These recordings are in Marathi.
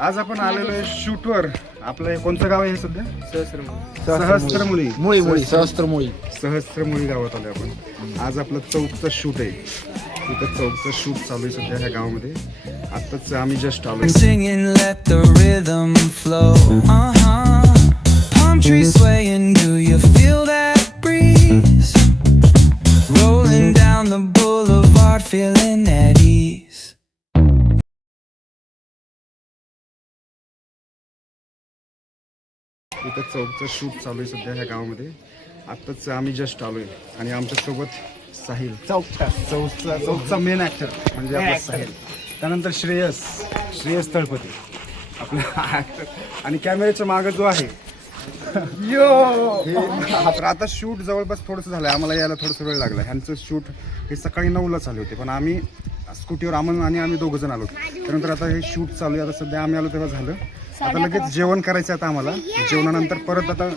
आज आपण आलेलो आहे शूटवर. आपलं हे कोणतं गाव आहे हे सध्या? सहस्त्रमुळी सहस्त्रमुळी गावात आलो आपण. आज आपलं चौकचं शूट आहे. इथं चौकचं शूट चालू आहे सध्या ह्या गावामध्ये. आत्ताच आम्ही जस्ट आलो. Singing, let the rhythm flow. Palm trees swaying, do you feel that breeze? Rolling down the boulevard, feeling at ease. इथं चौकचं शूट चालू आहे सध्या ह्या गावामध्ये. आत्ताच आम्ही जस्ट आलोय आणि आमच्यासोबत साहिल, चौकचा मेन ॲक्टर म्हणजे आपला साहिल. त्यानंतर श्रेयस तळपती आपला ॲक्टर. आणि कॅमेऱ्याच्या मागं जो आहे तर आता शूट जवळपास थोडंसं झालं आहे. आम्हाला यायला थोडंसं वेळ लागला. ह्यांचं शूट हे सकाळी 9ला चालू होते, पण आम्ही स्कूटीवर आम्ही दोघं जण आलो. त्यानंतर आता हे शूट चालू आहे. आता सध्या आम्ही आलो तेव्हा झालं. आता लगेच जेवण करायचं आता आम्हाला. जेवणानंतर परत आता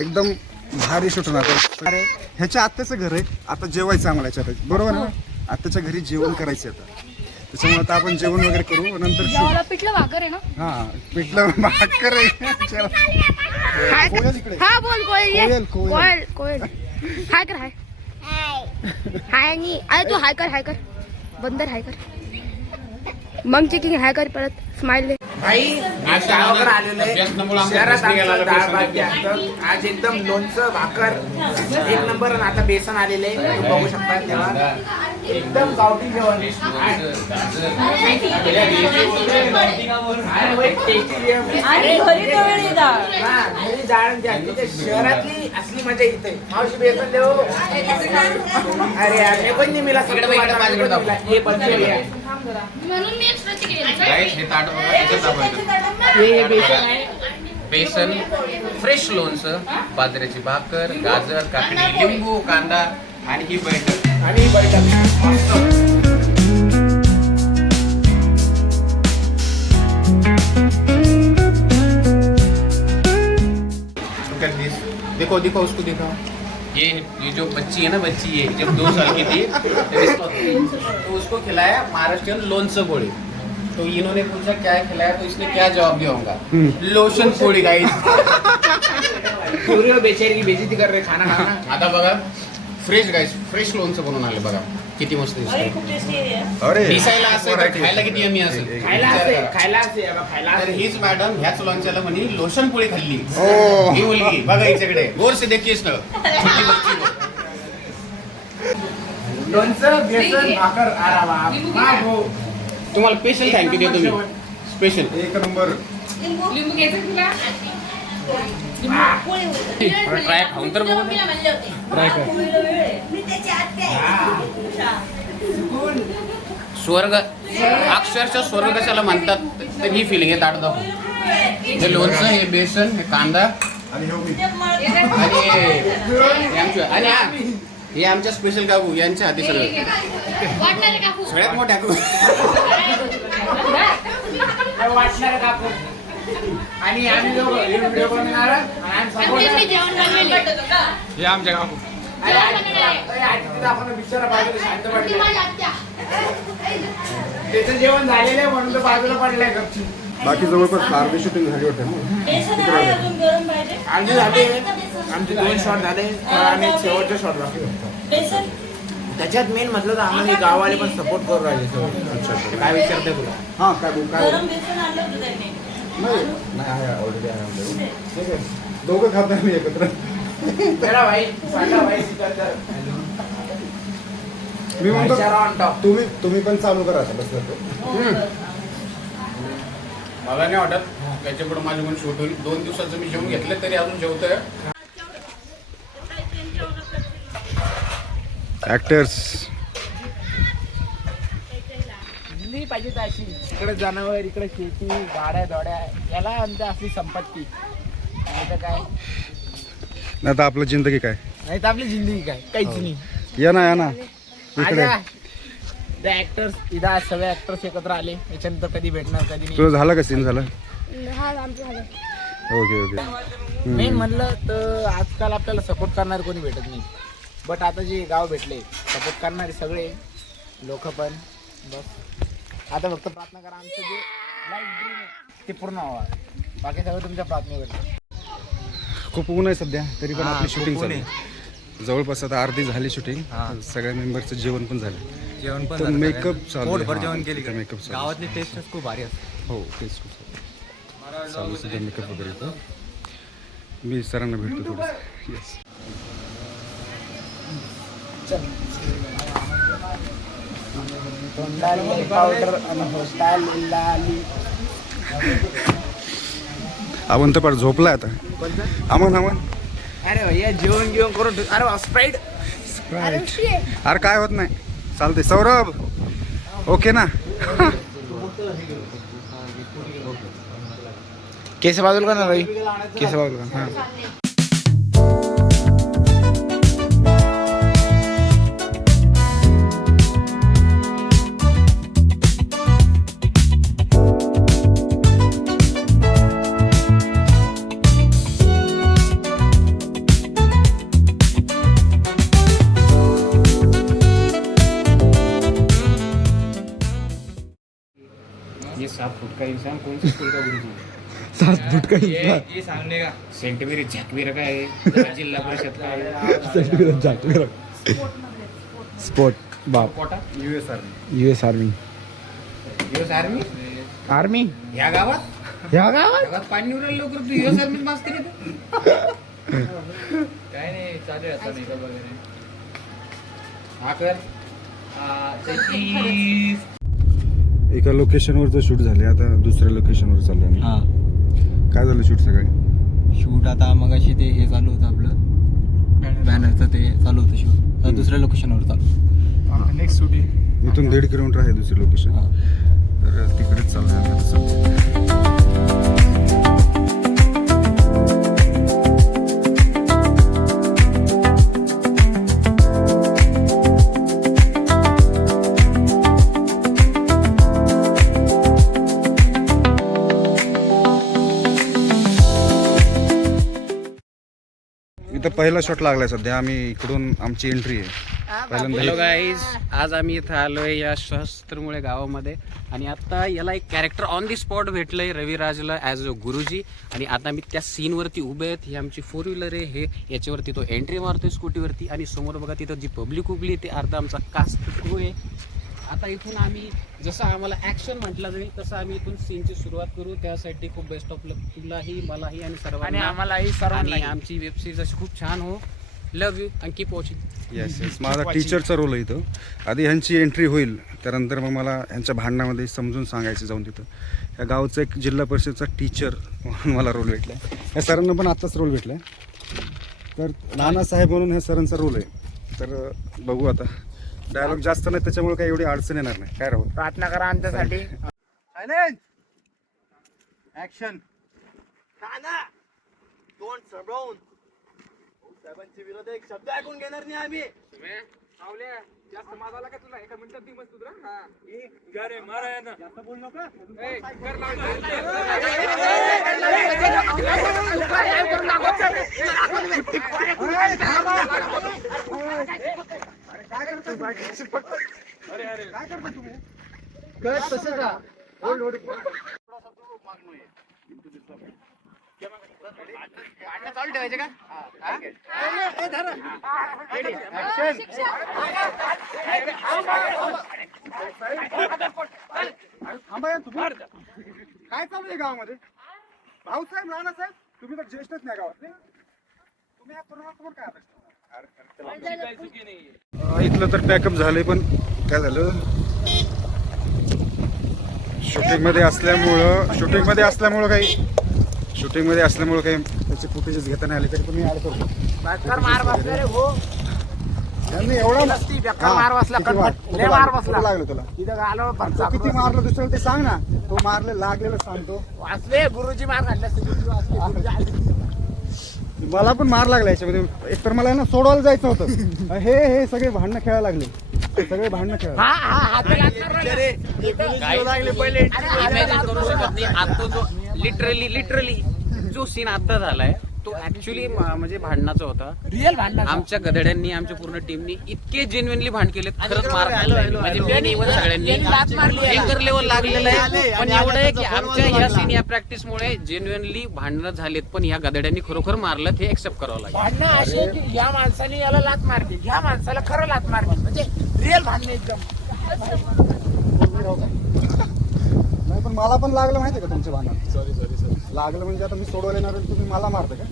एकदम भारी शूट होणार. अरे ह्याच्या आत्याचं घर आहे. आता जेवायचं आम्हाला ह्याच्यात, बरोबर ना? आत्याच्या घरी जेवण करायचं आता. त्याच्यामुळे आता आपण जेवण वगैरे करू. नंतर शूट. पिठलं भाकर आहे ना? हा, पिठलं भाकर आहे. हा बोल कोयल. हाय कर. हाय नी. अरे तू हाय कर. बंदर हाय कर. मग चेकिंग हाय कर परत स्माइल दे. भाई आज गावाकडे आलेलो आहे. शहरात आमचं डाळ भात असतं. आज एकदम लोणचं भाकर एक नंबर. आणि आता बेसन आलेलं आहे, तुम्ही बघू शकता. तेव्हा एकदम गावठी जेवण. घरी डाळ द्या. शहरातली असली मजा इथे. मावशी बेसन देऊ. अरे यार हे पण नाही मिळाला. हे पण म्हणून मी बेसन, फ्रेश लोणचं, बाजरीची भाकर, गाजर, काकडी, लिंबू, कांदा आणि ही बैठक. देखो उसको देखो. ये जो बच्ची है ना, ये जब 2 साल की थी तो उसको खिलाया महाराष्ट्रीयन लोणचं पोळी. तो इन्होंने पूछा क्या खिलाया, तो इसने क्या जवाब दिया होगा? लोशन पोळी. गाइस पूरी बेचारी की बेइज्जती कर रहे खाना. आता बघा फ्रेश लोणचं बनवून आले. बघा किती मस्त दिसतंय. अरे दिसायला असं तर खायला किती यम्मी असेल. खायला तर हीच मॅडम ह्याच लोणच्याला म्हणे लोशन पोळी खाल्ली. ओ. ही मुलगी बघा हिच्याकडे गोर से देखिए इसनं. छोटी बच्ची को. लोणचं बेसन भाकर. तुम्हाला स्पेशल थँक्यू देतो मी. स्पेशल एक नंबर. लिंबू घ्यायचं तुला. ट्राय खाऊन तर बघू. स्वर्ग, अक्षरशः स्वर्ग कशाला म्हणतात तर ही फिलिंग आहे. ताट दाखव. हे लोणचं, हे बेसन, हे कांदा आणि हे आमच्या स्पेशल काकू यांच्या हाती सगळं. सगळ्यात मोठ्या वाटणार काकू. आणि आम्ही व्हिडिओ बनवणार. हे आमच्या काकू. आपण बिचारा बाजूला शांत पडले. त्याचं जेवण झालेलं आहे म्हणून तो बाजूला पडलाय गपची. बाकी जवळपास अर्धी शूटिंग झाली वाटतं. अर्धी झाले. आमचे 2 शॉट झाले आणि शेवटचे शॉट बाकी. त्याच्यात मेन म्हटलं तर आम्हाला गाववाले पण सपोर्ट करू राहिले. काय विचारते तुला? हां काय नाही आहे ऑलरेडी आहे. ठीक आहे, दोघं खात मी एकत्र. भाई मी म्हणतो तुम्ही पण चालू करा आता. बस मला नाही वाटत याच्या पुढे माझ्याकडून शूट होईल. 2 दिवसाचं मी जेवून घेतलं तरी अजून जेवतोय. ऍक्टर्स पाहिजे अशी. इकडे जनावर, इकडे शेती, गाड्या दोड्या, याला आमच्या असली संपत्ती. नाही तर काय नाही तर आपलं जिंदगी काय. नाही तर आपली जिंदगी काय काहीच नाही. या ना इकडे. ऍक्टर्स इथं सगळे ऍक्टर्स एकत्र आले. याच्यानंतर कधी भेटणार कधी नाही. तुझं झालं का सीन झालं? झालं. ओके. मेन म्हणलं तर आजकाल आपल्याला सपोर्ट करणारे कोणी भेटत नाही. बट आता जे गाव भेटले सपोर्ट करणारे सगळे लोक पण. बस आता फक्त प्रार्थना करा आमचं जे ते पूर्ण व्हावा. बाकी सगळं तुमच्या प्राथमिक. खूप ऊन आहे सध्या, तरी पण आपली शूटिंग चालू आहे. जवळपास आता अर्धी झाली शूटिंग. सगळ्या मेंबरचं जेवण पण झालं. जेवण पण तर झालं मेकअप सगळ्यांचं. चालू पोटभर आहे. जेवण केली मेकअप चालू आहे. गावातली टेस्टच खूप भारी असते. हो तेच खूप चालू सध्या मेकअप वगैरे येतं. मी सरांना भेटतो थोडं. येस. पावडर आणि हेअरस्टाईल लाली. अमन तर पार झोपलाय आता. अमन अरे भैया जेवण जेवण करून अरे स्प्राईट. अरे काय होत नाही, चालते. सौरभ ओके ना? केस बाजूला का ना भाई, केस बाजूला. हां. ये 7 फुट का इंसान कौन सा स्कूल का गुरुजी? 7 फूट का ये सामने का सेंट मेरी झाकवीर का है, जिल्हा परिषद का है. स्पोर्ट बाप. कोटा US army. US army army ह्या गावात ह्या गावात गावात पाणी उरायला लवकर तू युएस आर्मीत मास्तर येतो. काय नाही चालू आहे आता मेकअप वगैरे. हा कर. एका लोकेशनवरचं शूट झाले, आता दुसऱ्या लोकेशनवर चालू आहे. हां काय झालं शूट सकाळी? शूट आता मगाशी ते हे चालू होतं आपलं बॅनरचं ते चालू होतं शूट. आता दुसऱ्या लोकेशनवर चालू. Next shooting. इथून 1.5 किलोमीटर आहे दुसरं लोकेशन. हां. तर तिकडेच चालू आहे आता सध्या. इथं पहिला शॉट लागलाय सध्या. आम्ही इकडून आमची एंट्री आहे हॅलो पहिल्यांदा. गाईज, आज आम्ही इथं आलोय या शस्त्रमुळे गावामध्ये आणि आता याला एक कॅरेक्टर ऑन दी स्पॉट भेटलंय रविराजला ॲज अ गुरुजी. आणि आता मी त्या सीनवरती उभे आहेत. ही आमची 4 व्हीलर आहे. हे याच्यावरती तो एंट्री मारतोय स्कूटीवरती आणि समोर बघा तिथं जी पब्लिक उभली ते अर्धा आमचा कास्ट क्रू आहे. आता इथून आम्ही जसं आम्हाला ॲक्शन म्हटलं जाईल तसं आम्ही इथून सीनची सुरुवात करू. त्यासाठी खूप बेस्ट ऑफ लक तुलाही, मलाही आणि आणि सर्वांना. आम्हालाही आणि सर्वांना. आमची वेब सिरीज अशी खूप छान हो. लव्ह यू आणि कीप वॉचिंग. Yes yes. माझा टीचरचा रोल आहे इथं. आधी ह्यांची एंट्री होईल, त्यानंतर मग मला ह्यांच्या भांडणामध्ये समजून सांगायचं जाऊन तिथं. या गावचा एक जिल्हा परिषदचा टीचर म्हणून मला रोल भेटला आहे. या सरांना पण आत्ताच रोल भेटला आहे. तर नानासाहेब म्हणून ह्या सरांचा रोल आहे. तर बघू आता. डायलॉग जास्त नाही त्याच्यामुळे काही एवढी अडचण येणार नाही. काय राहू. प्रार्थना करा आमच्यासाठी. ऍक्शन. नाना तोंड सबळून साहेबांच्या विरोधात एक शब्द ऐकून घेणार नाही आम्ही. जास्त माझा आला का तुला एका मिनिटात ती मस्त तुला. जास्त बोल नका. काय करता तुम्ही? तसं का? चालू ठेवायचे का? थांबा या तुम्ही. काय चालू आहे गावामध्ये? भाऊसाहेब, नानासाहेब, तुम्ही तर ज्येष्ठच नाही गावातले. तुम्ही या तरुणासमोर काय अभ्यास करता? इथलं तर पॅकअप झालंय, पण काय झालं शूटिंगमध्ये असल्यामुळं काही त्याचे फुटेजेस घेता नाही आले, तरी पण मी ऍड करतो. बेकार मार बसला रे हो. यांनी एवढा नसती बेकार मार बसला. किती मार? लय मार बसला. कुठं लागलं तुला? तिथं आलो तो किती मारलं दुसऱ्याला ते सांग ना. तो मारले लागलेलं सांगतो. वाचले गुरुजी मार घातला. मला पण मार लागला याच्यामध्ये. एकतर मला ना सोडवायला जायचं होतं. हे सगळे भांडणं खेळायला लागले. सगळे भांडणं खेळायला. हा हा हात लागले पहिले. इमॅजिन करू शकत नाही आता जो लिटरली जो सीन आता झालाय तो ऍक्च्युली म्हणजे भांडणाचा होता. रिअल भांडण आमच्या गधड्यांनी आमच्या पूर्ण टीमनी इतके जेन्युइनली भांड केलेत, खरंच मार खाल्लाय. म्हणजे मी even सगळ्यांनी लात मारली आहे. एकर लेवल लागलेलं आहे. पण एवढं आहे की आमच्या ह्या सीन या प्रॅक्टिसमुळे जेन्युइनली भांडणं झालेत, पण ह्या गधड्यांनी खरोखर मारलं हे एक्सेप्ट करावं लागेल. भांडणं अशी आहे की या माणसाने याला लात मारली, ह्या माणसाला खरं लात मारली, म्हणजे रिअल भांडण एकदम. नाही पण मला पण लागलं माहिती का तुमच्या भांडणात. सॉरी लागलं म्हणजे आता मी सोडवायला येणार आणि तुम्ही मला मारता का?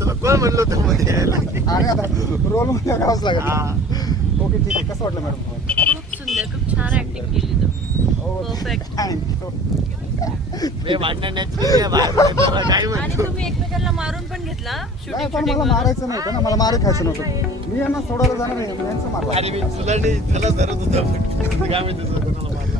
तुला कोण म्हणलं होतं मध्ये यायला? आणि आता रोल मध्ये करावंच लागेल. ओके ठीक आहे. कसं वाटलं मॅडम? खूप सुंदर, खूप छान ऍक्टिंग केली तू. परफेक्ट. हे भांडण naturally आहे, बाहेर बोलायला काय आणि म्हणतो? तुम्ही एकमेकांना मारून पण घेतला नाही शूटिंग पण मला मारायचं नव्हतं ना, मला मारत खायचं नव्हतं. मी यांना सोडायला जाणार नाही, यांचं मारलं. आणि मी तुला नाही त्याला धरत होता काय माहिती तुझं कोणाला मारलं.